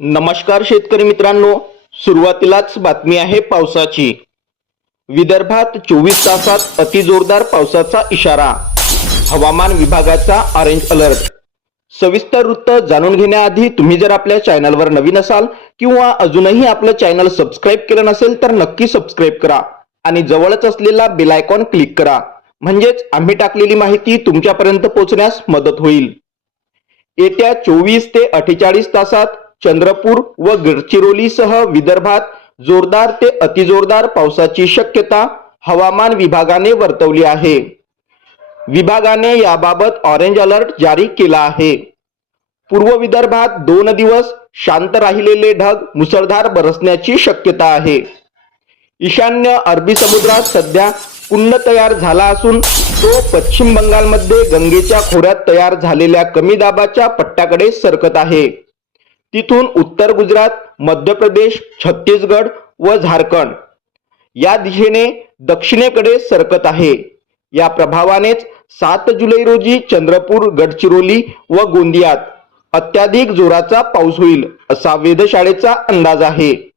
नमस्कार शेतकरी मित्रांनो सुरुवातीलाच बातमी आहे पावसाची. विदर्भात चोवीस तासात अतिजोरदार पावसाचा इशारा. हवामान विभागाचा ऑरेंज अलर्ट सविस्तर वृत्त जाणून घेण्याआधी तुम्ही जर आपल्या चॅनलवर नवीन असाल किंवा अजूनही आपलं चॅनल सबस्क्राईब केलं नसेल तर नक्की सबस्क्राईब करा आणि जवळच असलेला बेल आयकॉन क्लिक करा. म्हणजेच आम्ही टाकलेली माहिती तुमच्यापर्यंत पोहोचण्यास मदत होईल. येत्या चोवीस ते अठ्ठेचाळीस तासात चंद्रपूर व गडचिरोलीसह विदर्भात जोरदार ते अतिजोरदार पावसाची शक्यता हवामान विभागाने वर्तवली आहे. विभागाने याबाबत ऑरेंज अलर्ट जारी केला आहे. पूर्व विदर्भात दोन दिवस शांत राहिलेले ढग मुसळधार बरसण्याची शक्यता आहे. ईशान्य अरबी समुद्रात सध्या पुन्हा तयार झाला असून तो पश्चिम बंगालमध्ये गंगेच्या खोऱ्यात तयार झालेल्या कमी दाबाच्या पट्ट्याकडे सरकत आहे. तिथून उत्तर गुजरात मध्य प्रदेश छत्तीसगड व झारखंड. या दिशेने दक्षिणेकडे सरकत आहे. या प्रभावानेच सात जुलै रोजी चंद्रपूर गडचिरोली व गोंदियात अत्याधिक जोराचा पाऊस होईल असा वेधशाळेचा अंदाज आहे.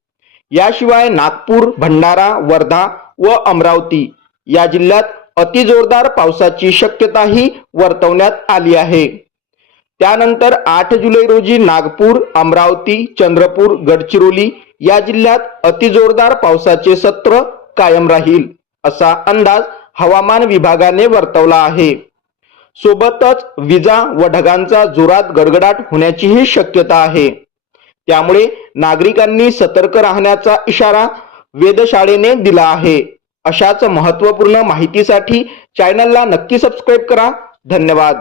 याशिवाय नागपूर भंडारा वर्धा व अमरावती या जिल्ह्यात अतिजोरदार पावसाची शक्यताही वर्तवण्यात आली आहे. त्यानंतर आठ जुलै रोजी नागपूर अमरावती चंद्रपूर गडचिरोली या जिल्ह्यात अतिजोरदार पावसाचे सत्र कायम राहील असा अंदाज हवामान विभागाने वर्तवला आहे. सोबतच विजा व ढगांचा जोरात गडगडाट होण्याचीही शक्यता आहे. त्यामुळे नागरिकांनी सतर्क राहण्याचा इशारा वेधशाळेने दिला आहे. अशाच महत्त्वपूर्ण माहितीसाठी चॅनलला नक्की सबस्क्राईब करा. धन्यवाद.